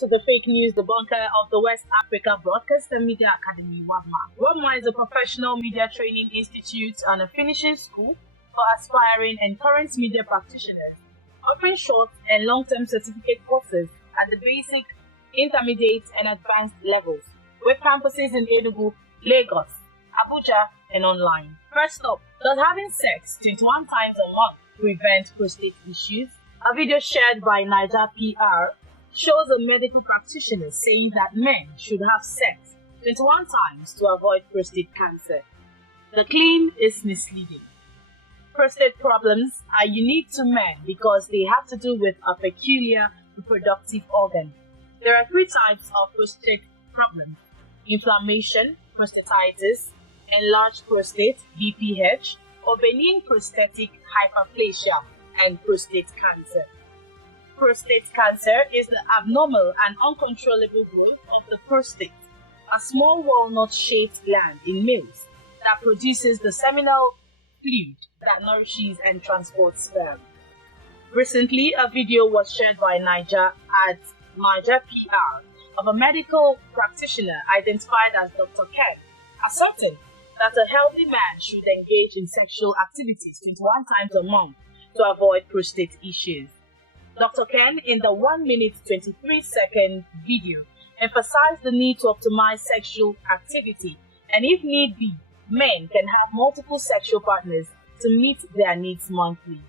to the fake news debunker of the West Africa Broadcast and Media Academy, WABMA. WABMA is a professional media training institute and a finishing school for aspiring and current media practitioners, offering short and long-term certificate courses at the basic, intermediate, and advanced levels, with campuses in Enugu, Lagos, Abuja, and online. First up, does having sex 21 times a month prevent prostate issues? A video shared by Niger PR shows a medical practitioner saying that men should have sex 21 times to avoid prostate cancer. The claim is misleading. Prostate problems are unique to men because they have to do with a peculiar reproductive organ. There are 3 types of prostate problems: inflammation, prostatitis, enlarged prostate, BPH, or benign prostatic hyperplasia, and prostate cancer. Prostate cancer is the abnormal and uncontrollable growth of the prostate, a small walnut-shaped gland in males that produces the seminal fluid that nourishes and transports sperm. Recently, a video was shared by Niger PR of a medical practitioner identified as Dr. Ken, asserting that a healthy man should engage in sexual activities 21 times a month to avoid prostate issues. Dr. Ken, in the 1 minute 23-second video, emphasized the need to optimize sexual activity, and if need be, men can have multiple sexual partners to meet their needs monthly.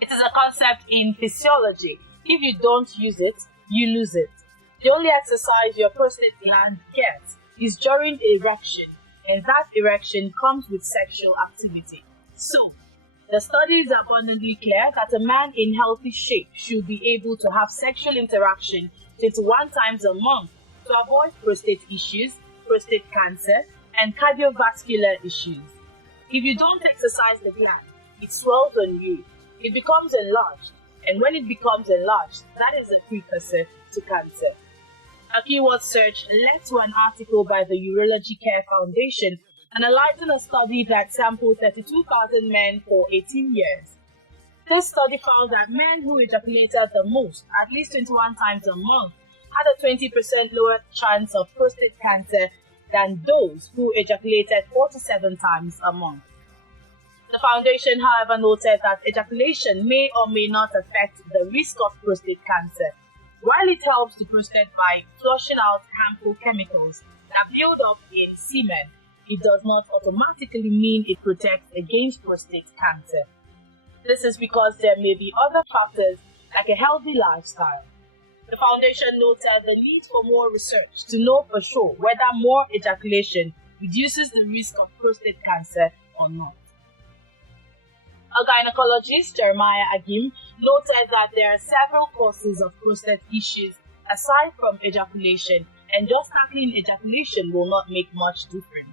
It is a concept in physiology. If you don't use it, you lose it. The only exercise your prostate gland gets is during erection, and that erection comes with sexual activity. So, the study is abundantly clear that a man in healthy shape should be able to have sexual interaction 21 times a month to avoid prostate issues, prostate cancer, and cardiovascular issues. If you don't exercise the gland, it swells on you, it becomes enlarged, and when it becomes enlarged, that is a precursor to cancer. A keyword search led to an article by the Urology Care Foundation analyzing a study that sampled 32,000 men for 18 years. This study found that men who ejaculated the most, at least 21 times a month, had a 20% lower chance of prostate cancer than those who ejaculated 4 to 7 times a month. The foundation, however, noted that ejaculation may or may not affect the risk of prostate cancer. While it helps the prostate by flushing out harmful chemicals that build up in semen, it does not automatically mean it protects against prostate cancer. This is because there may be other factors like a healthy lifestyle. The foundation noted the need for more research to know for sure whether more ejaculation reduces the risk of prostate cancer or not. A gynecologist, Jeremiah Agim, noted that there are several causes of prostate issues aside from ejaculation, and just tackling ejaculation will not make much difference.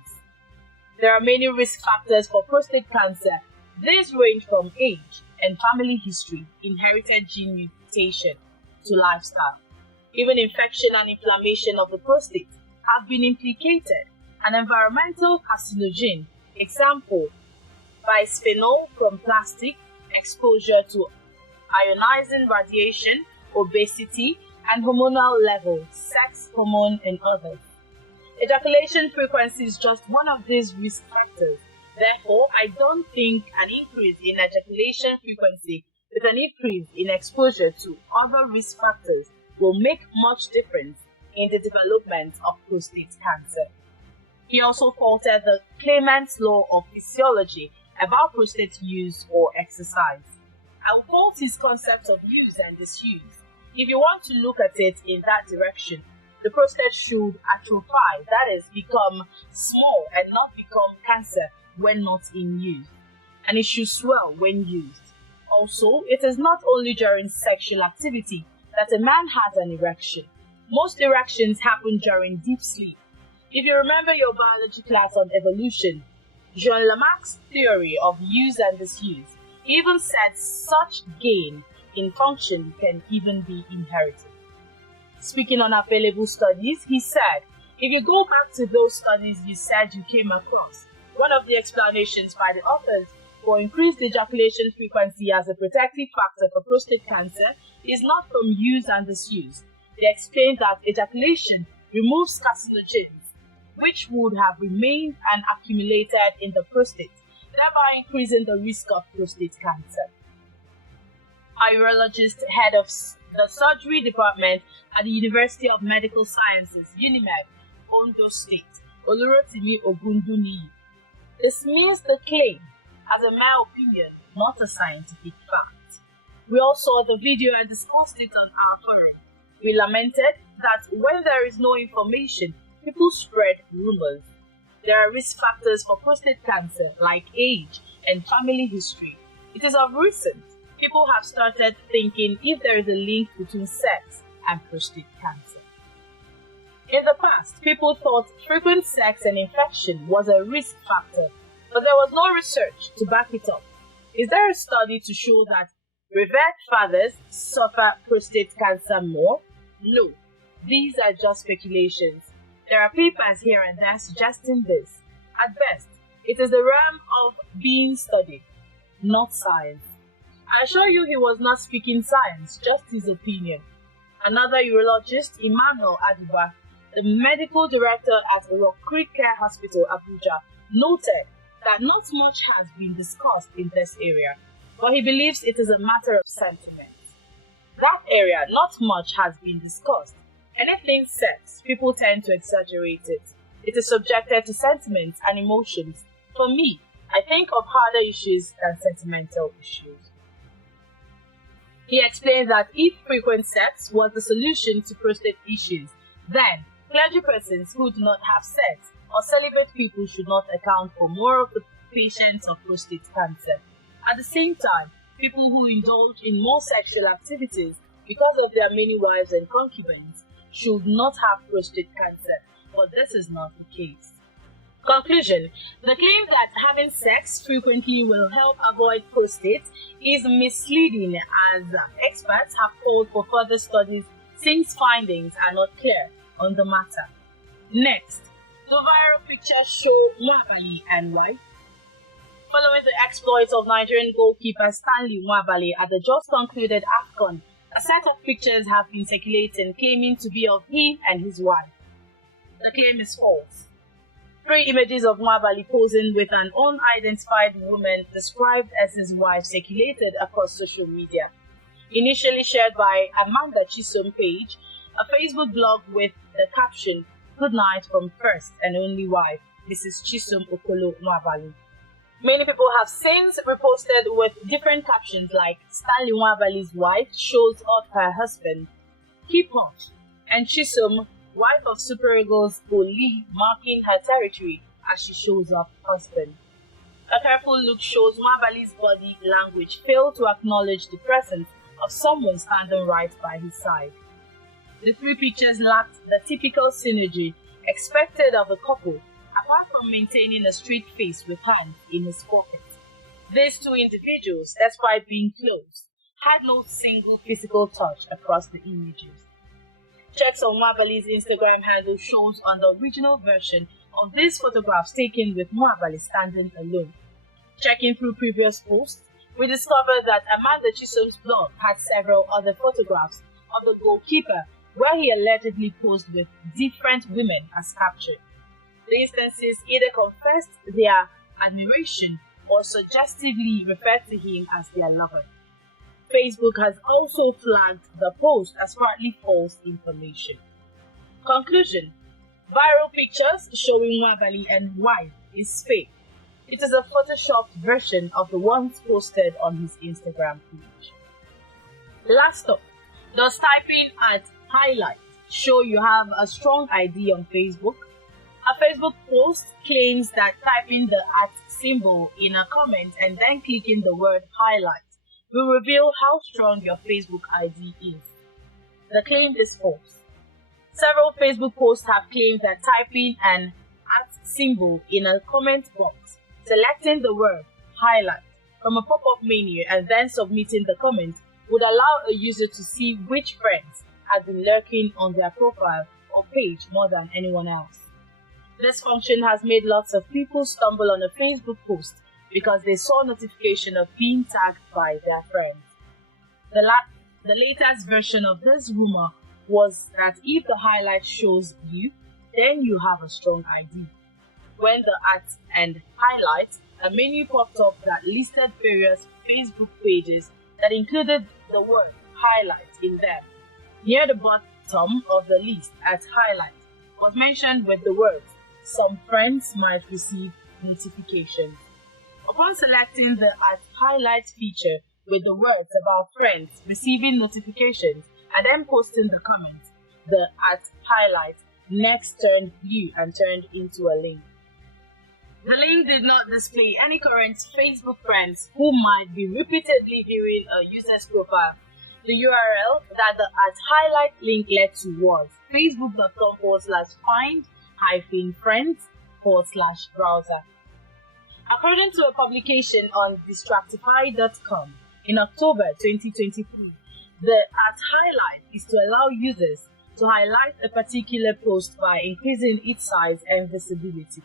There are many risk factors for prostate cancer. These range from age and family history, inherited gene mutation, to lifestyle. Even infection and inflammation of the prostate have been implicated. An environmental carcinogen, example, bisphenol from plastic, exposure to ionizing radiation, obesity, and hormonal levels, sex hormone, and others. Ejaculation frequency is just one of these risk factors. Therefore, I don't think an increase in ejaculation frequency with an increase in exposure to other risk factors will make much difference in the development of prostate cancer. He also faulted the claimant's law of physiology about prostate use or exercise. I will fault his concept of use and disuse. If you want to look at it in that direction, the prostate should atrophy, that is, become small and not become cancer when not in use, and it should swell when used. Also, it is not only during sexual activity that a man has an erection. Most erections happen during deep sleep. If you remember your biology class on evolution, Jean Lamarck's theory of use and disuse even said such gain in function can even be inherited. Speaking on available studies, he said, if you go back to those studies you said you came across, one of the explanations by the authors for increased ejaculation frequency as a protective factor for prostate cancer is not from use and disuse. They explained that ejaculation removes carcinogens, which would have remained and accumulated in the prostate, thereby increasing the risk of prostate cancer. A urologist, head of the surgery department at the University of Medical Sciences, UNIMED, Ondo State, Olurotimi Ogunduniyi, dismissed the claim as a mere opinion, not a scientific fact. We all saw the video and discussed it on our forum. We lamented that when there is no information, people spread rumors. There are risk factors for prostate cancer like age and family history. It is of recent people have started thinking if there is a link between sex and prostate cancer. In the past, people thought frequent sex and infection was a risk factor, but there was no research to back it up. Is there a study to show that revered fathers suffer prostate cancer more? No, these are just speculations. There are papers here and there suggesting this. At best, it is the realm of being studied, not science. I assure you he was not speaking science, just his opinion. Another urologist, Emmanuel Adiba, the medical director at Rock Creek Care Hospital, Abuja, noted that not much has been discussed in this area, but he believes it is a matter of sentiment. That area, not much has been discussed. Anything sex, people tend to exaggerate it. It is subjected to sentiments and emotions. For me, I think of harder issues than sentimental issues. He explained that if frequent sex was the solution to prostate issues, then clergy persons who do not have sex or celibate people should not account for more of the patients of prostate cancer. At the same time, people who indulge in more sexual activities because of their many wives and concubines should not have prostate cancer, but this is not the case. Conclusion: the claim that having sex frequently will help avoid prostate is misleading, as experts have called for further studies since findings are not clear on the matter. Next, the viral pictures show Nwabali and wife. Following the exploits of Nigerian goalkeeper Stanley Nwabali at the just concluded AFCON, a set of pictures have been circulating claiming to be of him and his wife. The claim is false. 3 images of Nwabali posing with an unidentified woman described as his wife circulated across social media. Initially shared by Amanda Chisom page, a Facebook blog with the caption, "Good night from first and only wife, Mrs. Chisom Okolo Nwabali." Many people have since reposted with different captions like Stanley Nwabali's wife shows off her husband, keep off, and Chisom, wife of Super Eagles Oli, marking her territory as she shows off husband. A careful look shows Nwabali's body language failed to acknowledge the presence of someone standing right by his side. The 3 pictures lacked the typical synergy expected of a couple, apart from maintaining a straight face with hands in his pocket. These 2 individuals, despite being close, had no single physical touch across the images. Checks on Nwabali's Instagram handle shows on the original version of these photographs taken with Nwabali standing alone. Checking through previous posts, we discovered that Amanda Chisom's blog had several other photographs of the goalkeeper where he allegedly posed with different women as captured. The instances either confessed their admiration or suggestively referred to him as their lover. Facebook has also flagged the post as partly false information. Conclusion: viral pictures showing Nwabali and wife is fake. It is a photoshopped version of the ones posted on his Instagram page. Last up, does typing at highlight show you have a strong ID on Facebook? A Facebook post claims that typing the @ symbol in a comment and then clicking the word highlight will reveal how strong your Facebook ID is. The claim is false. Several Facebook posts have claimed that typing an @ symbol in a comment box, selecting the word highlight from a pop-up menu and then submitting the comment would allow a user to see which friends had been lurking on their profile or page more than anyone else. This function has made lots of people stumble on a Facebook post because they saw notification of being tagged by their friends. The latest version of this rumor was that if the highlight shows you, then you have a strong ID. When the at and highlight, a menu popped up that listed various Facebook pages that included the word highlight in them. Near the bottom of the list at highlight was mentioned with the words, "Some friends might receive notifications." Upon selecting the at highlight feature with the words about friends receiving notifications and then posting the comments, the at highlight next turned blue and turned into a link. The link did not display any current Facebook friends who might be repeatedly viewing a user's profile. The URL that the at highlight link led to was facebook.com/find-friends/browser. According to a publication on distractify.com in October 2023, the at highlight is to allow users to highlight a particular post by increasing its size and visibility.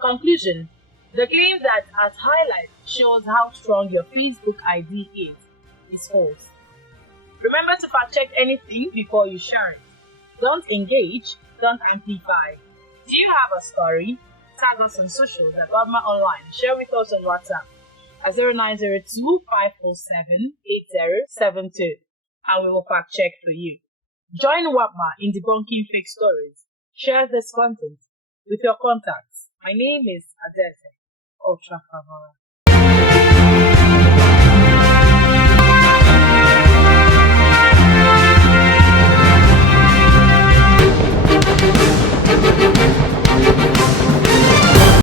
Conclusion: the claim that at highlight shows how strong your Facebook ID is false. Remember to fact check anything before you share it. Don't engage, don't amplify. Do you have a story? Tag us on socials at WABMA Online. Share with us on WhatsApp at 0902 547 8072 and we will fact check for you. Join WABMA in debunking fake stories. Share this content with your contacts. My name is Adese Ultra Favora.